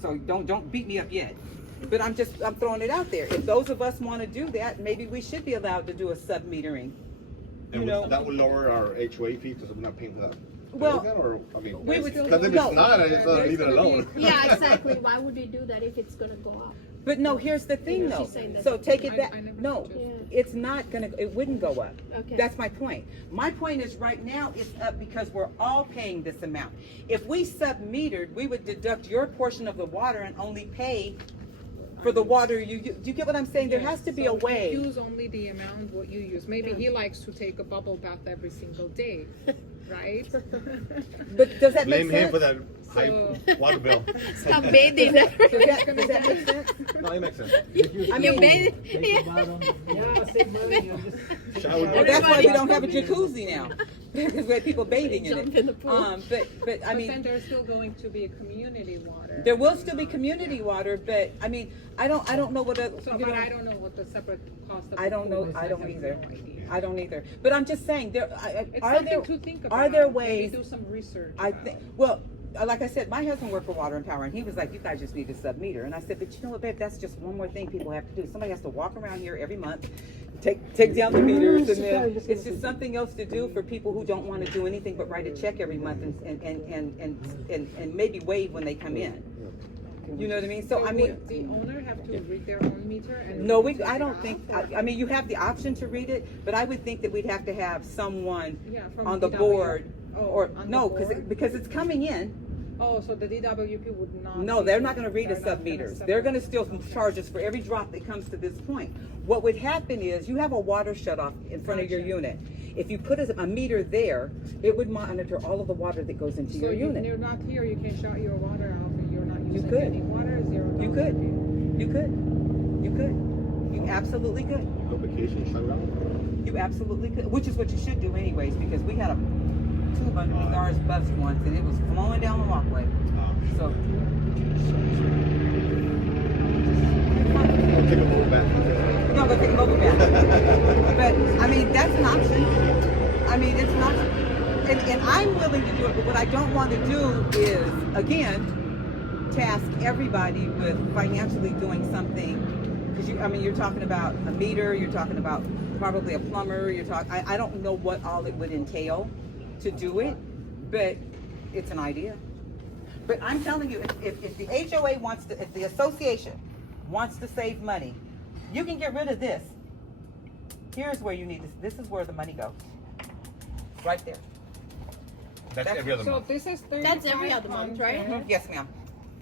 So don't beat me up yet. But I'm throwing it out there. If those of us want to do that, maybe we should be allowed to do a sub-metering. And that would lower our HOA fee because we're not paying for that. Well, or, I mean, we would because if no. it's not, I just leave it alone. Yeah, exactly. Why would we do that if it's gonna go up? But no, here's the thing though. She's saying that- So take it back. I never No, suggested. it's not gonna, it wouldn't go up. Okay. That's my point. My point is right now it's up because we're all paying this amount. If we sub-metered, we would deduct your portion of the water and only pay for the water you use. Do you get what I'm saying? There has to be a way. Use only the amount what you use. Maybe he likes to take a bubble bath every single day, right? But does that Blame make him sense? for that high water bill. Stop bathing. Does that make sense? No, it makes sense. I mean, Yeah, save money. and just- Shower well, that's why we Everybody- don't have a jacuzzi now. Because we have people bathing in Jump it. in the pool. But I But then mean, there's still going to be a community water. there will still be community water, but I mean, I don't know what other, So, you but know, I don't know what the separate cost of. I don't know, I don't either. I don't either. But I'm just saying, It's are something there, to think about. are there Maybe ways? do some research. I about. think, well, like I said, my husband worked for Water and Power, and he was like, you guys just need to sub-meter. And I said, but you know what, babe, that's just one more thing people have to do. Somebody has to walk around here every month, take down the meters, and then it's just something else to do for people who don't want to do anything but write a check every month and maybe waive when they come in. You know what I mean? So I mean, would the owner have to read their own meter and? no, take I it don't off, think, or- I mean, you have the option to read it, but I would think that we'd have to have someone Yeah, from on the DW. board, Oh, or, on the no, board? because it's coming in. Oh, so the DWP would not? No, be- they're not gonna read the they're not gonna sub-meters. separate- They're gonna still Okay. charge us for every drop that comes to this point. What would happen is, you have a water shut-off in front of your Gotcha. unit. If you put a meter there, it would monitor all of the water that goes into So your you're unit. not here, you can shut your water off and you're not using could. any water, $0. You could, you could, you could, you absolutely could. Go vacation, shut it down. You absolutely could, which is what you should do anyways, because we had a tube underneath ours bust once, and it was flowing down the walkway. So, I'll take a bubble bath. no, go take a bubble bath. But, I mean, that's an option. I mean, it's not, and I'm willing to do it, but what I don't want to do is, again, task everybody with financially doing something. Because you're talking about a meter, you're talking about probably a plumber, I don't know what all it would entail to do it, but it's an idea. But I'm telling you, if the HOA wants to, if the association wants to save money, you can get rid of this. Here's where you need this is where the money goes. Right there. That's every other So month. this is That's every other month, right? 3,500 Yes, ma'am.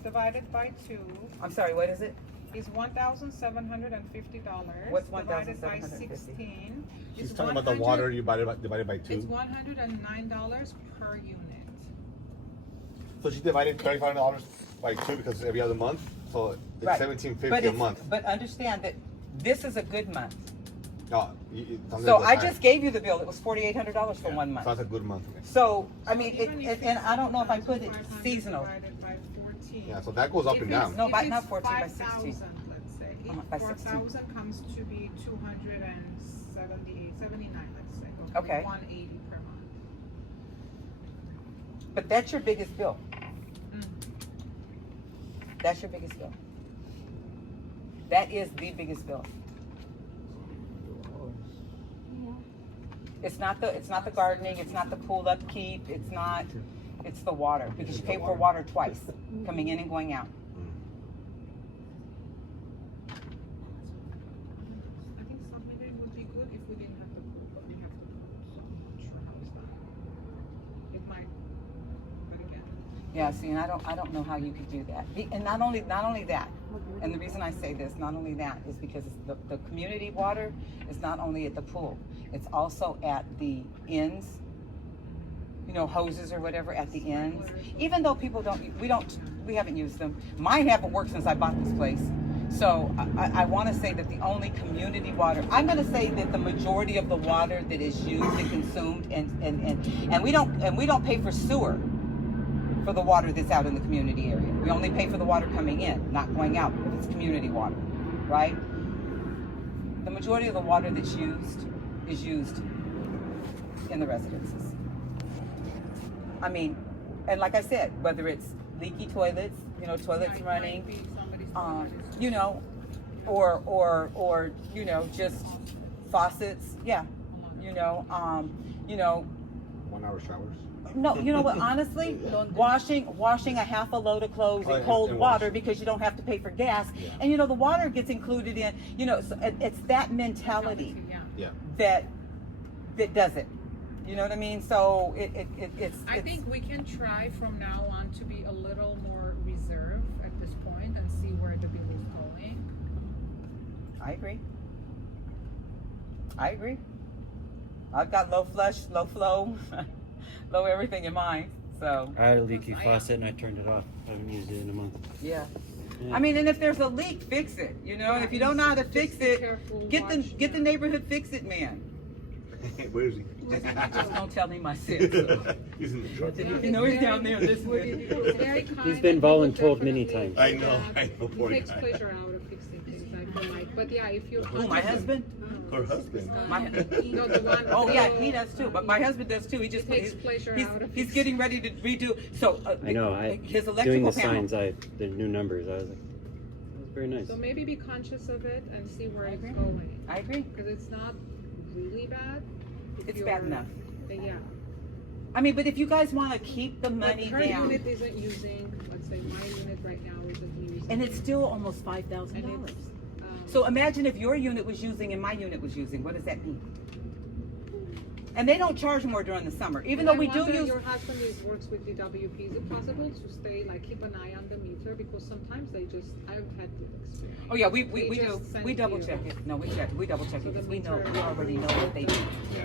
divided by 2 I'm sorry, what is it? is $1,750. What's divided by 1,750? 16 She's is talking about the 100 water you divided by It's 2. $109 per unit. So she divided $35 by 2 because it's every other month. So it's Right. $1,750 a month. But understand that this is a good month. No, So I just gave you the bill. It was $4,800 for 1 month. So that's a good month. So, I mean, Even if and I don't know if I put it 1,500 seasonal. divided by 14. Yeah, so that goes up If and it's- down. No, if by- it's not 14, by 16. 5,000, let's say. By 16. 4,000 comes to be 279, let's say. Okay. 180 per month. But that's your biggest bill. Mm. That's your biggest bill. That is the biggest bill. It's not the gardening, it's not the pool upkeep, it's the water, because you pay for water twice, coming in and going out. I think submitting would be good if we didn't have the pool, but we have the pool, so I'm not sure how it's done. It might, but again. Yeah, see, and I don't know how you could do that. And not only that, and the reason I say this, not only that, is because the community water is not only at the pool, it's also at the ends, hoses or whatever at the ends. Even though people we haven't used them. Mine haven't worked since I bought this place. So I want to say that the only community water, I'm going to say that the majority of the water that is used and consumed, and we don't pay for sewer for the water that's out in the community area. We only pay for the water coming in, not going out, if it's community water, right? The majority of the water that's used is used in the residences. I mean, and like I said, whether it's leaky toilets, you know, toilets Yeah, it running, might be somebody's you know, or you know, just faucets, yeah, you know, 1 hour showers. no, you know what, honestly, washing a half a load of clothes Oh, in cold and water wash. because you don't have to pay for gas, Yeah. and you know, the water gets included in, you know, so it's that mentality Yeah. Yeah. that does it, you know what I mean? So it's I think we can try from now on to be a little more reserved at this point and see where the bill is going. I agree. I've got low flush, low flow, low everything in mine. So I had a leaky faucet and I turned it off. I haven't used it in a month. yeah. Yeah. I mean, and if there's a leak, fix it. You know, and if you don't know how to Just fix be it, careful, get the watch, get the yeah. neighborhood fix it man. Where is he? Just don't tell him I said so. He's in the truck. You know he's down there listening. He's very kind He's been and he will voluntold many definitely- times. I know, yeah, I know, poor He takes guy. pleasure out of fixing things, I feel like. But yeah, if you're Who, my husband? Her husband. My no, the one. Oh yeah, he does too. But my husband does too. He just takes pleasure he's, out of he's it. getting ready to redo. So I know. his Doing electrical the panel. signs, the new numbers. I was like, that was very nice. So maybe be conscious of it and see where I it's agree. going. I agree. Because it's not really bad. if It's you're- bad enough. Yeah. I mean, but if you guys want to keep the money But her down, unit isn't using, let's say my unit right now isn't using. and it's still almost $5,000. And it's, So imagine if your unit was using and my unit was using. What does that mean? And they don't charge more during the summer, even though we do use. Your husband works with DWP. Is it possible to stay, like, keep an eye on the meter? Because sometimes they just, I've had the experience. Oh yeah, we They do. just send We double you- check it. No, we check. We double check So it the because we know. meter- We already know what they do.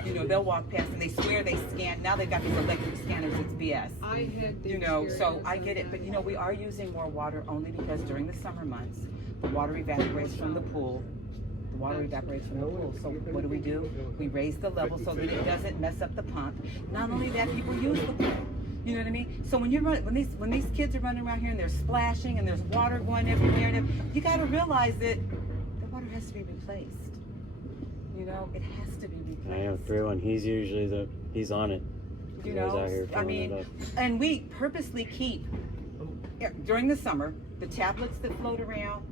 You know, they'll walk past and they swear they scan. Now they've got these electric scanners. It's BS. I had the You know, so experience I of get it. that. But you know, we are using more water only because during the summer months, the water evaporates from the pool. The water evaporates from the pool. So what do? We raise the level so that it doesn't mess up the pump. Not only that, people use the pool. You know what I mean? So when you're running, when these kids are running around here and they're splashing and there's water going everywhere, and you got to realize that the water has to be replaced. You know, it has to be replaced. I know 301. He's usually he's on it. You He's always know, out here I filling mean, it up. and we purposely keep during the summer the tablets that float around,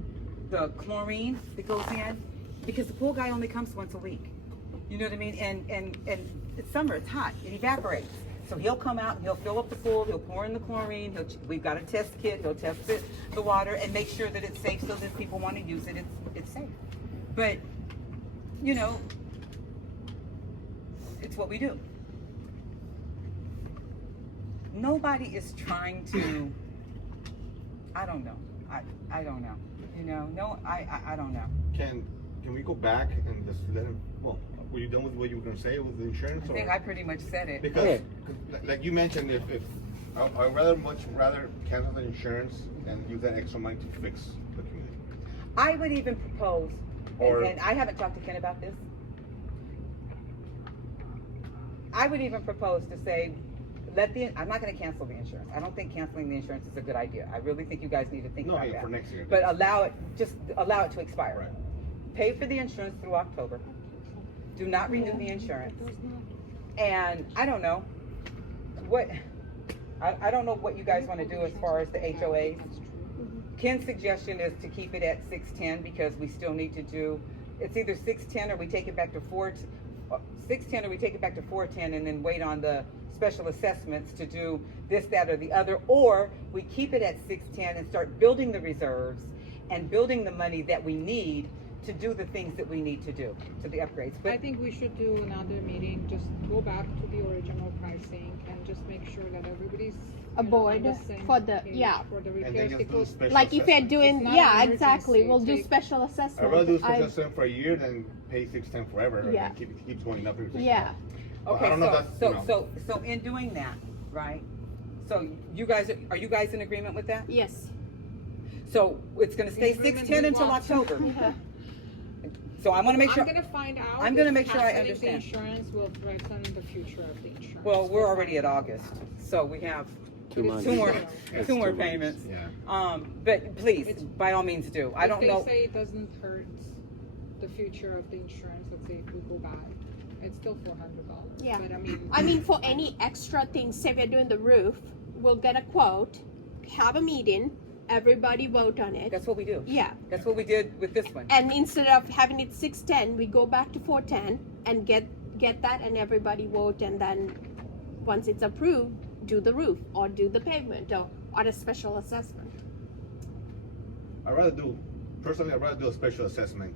the chlorine that goes in, because the pool guy only comes once a week. You know what I mean? And it's summer, it's hot, it evaporates. So he'll come out, he'll fill up the pool, he'll pour in the chlorine, we've got a test kit, he'll test the water and make sure that it's safe so that if people want to use it, it's safe. But, you know, it's what we do. Nobody is trying to, I don't know. I don't know. You know, no, I don't know. Can we go back and just let him? Well, were you done with what you were gonna say with the insurance? I think I pretty much said it. Because, Okay. like you mentioned, if I'd much rather cancel the insurance and use that extra money to fix the community. I would even propose, Or- and I haven't talked to Ken about this. I would even propose to say, I'm not going to cancel the insurance. I don't think canceling the insurance is a good idea. I really think you guys need to think No, about yeah, that. for next year. But just allow it to expire. Right. Pay for the insurance through October. Do not renew the insurance. And I don't know I don't know what you guys want to do as far as the HOAs. Ken's suggestion is to keep it at 610 because we still need to do, it's either 610 or we take it back to 610 or we take it back to 410 and then wait on the special assessments to do this, that, or the other, or we keep it at 610 and start building the reserves and building the money that we need to do the things that we need to do, to the upgrades. I But think we should do another meeting, just go back to the original pricing and just make sure that everybody's Aboard for the- yeah. for the And then repairs just do because special Like if you're assessment. doing, It's not yeah, an exactly. emergency. We'll do Take- special I'd assessment. rather do special I- assessment for a year than pay 610 forever Yeah. and it keeps going up. Yeah. Well, I okay, don't know if that's, you know. so in doing that, right? So you guys, are you guys in agreement with that? Yes. So it's gonna stay Agreement 610 with until what? October. Yeah. So I wanna make sure, I'm gonna find out. I'm gonna if make sure I canceling the understand. insurance will threaten the future of the insurance. well, we're We'll already find at out. August, so we have 2 months. two more, That's two more 2 months. payments. Yeah. But please, It's- by all means do. I don't know. If they say it doesn't hurt the future of the insurance, let's say if we go back, it's still $400. Yeah. But I mean. I mean, for any extra things, say we're doing the roof, we'll get a quote, have a meeting, everybody vote on it. That's what we do. Yeah. That's what we did with this one. And instead of having it 610, we go back to 410 and get that, and everybody vote, and then once it's approved, do the roof or do the pavement or a special assessment. Personally, I'd rather do a special assessment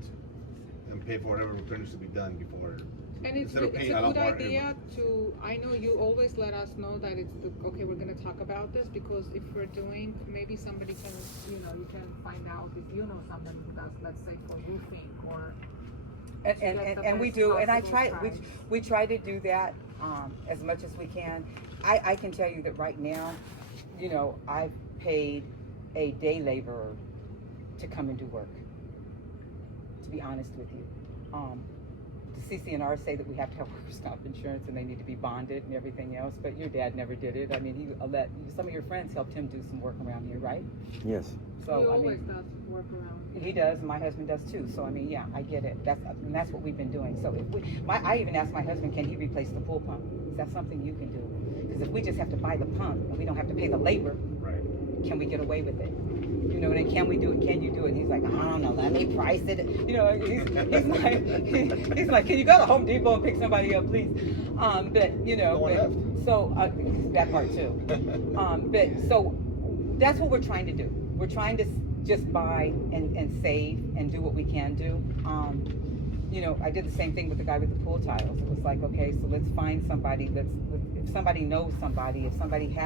and pay for whatever repairs to be done before. And it's Instead of a paying a lot good more idea to, I know you always let us know that it's, okay, we're gonna talk about this, because if we're doing, maybe somebody can, you know, you can find out if you know somebody who does, let's say for roofing or. And we do, and I try, we try to do that, as much as we can. I can tell you that right now, you know, I've paid a day laborer to come and do work, to be honest with you. The CCNR say that we have to have workers' comp insurance and they need to be bonded and everything else, but your dad never did it. I mean, some of your friends helped him do some work around here, right? Yes. He So, I always mean, does work around. he does, and my husband does too. So I mean, yeah, I get it. That's what we've been doing. So if I even asked my husband, can he replace the pool pump? Is that something you can do? Because if we just have to buy the pump and we don't have to pay the labor, Right. can we get away with it? You know, and can we do it? Can you do it? And he's like, I don't know. Let me price it. You know, he's like, can you go to Home Depot and pick somebody up, please? But you know, No one left. so that part too. But so that's what we're trying to do. We're trying to just buy and save and do what we can do. You know, I did the same thing with the guy with the pool tiles. It was like, okay, so let's find somebody. If somebody knows somebody, if somebody has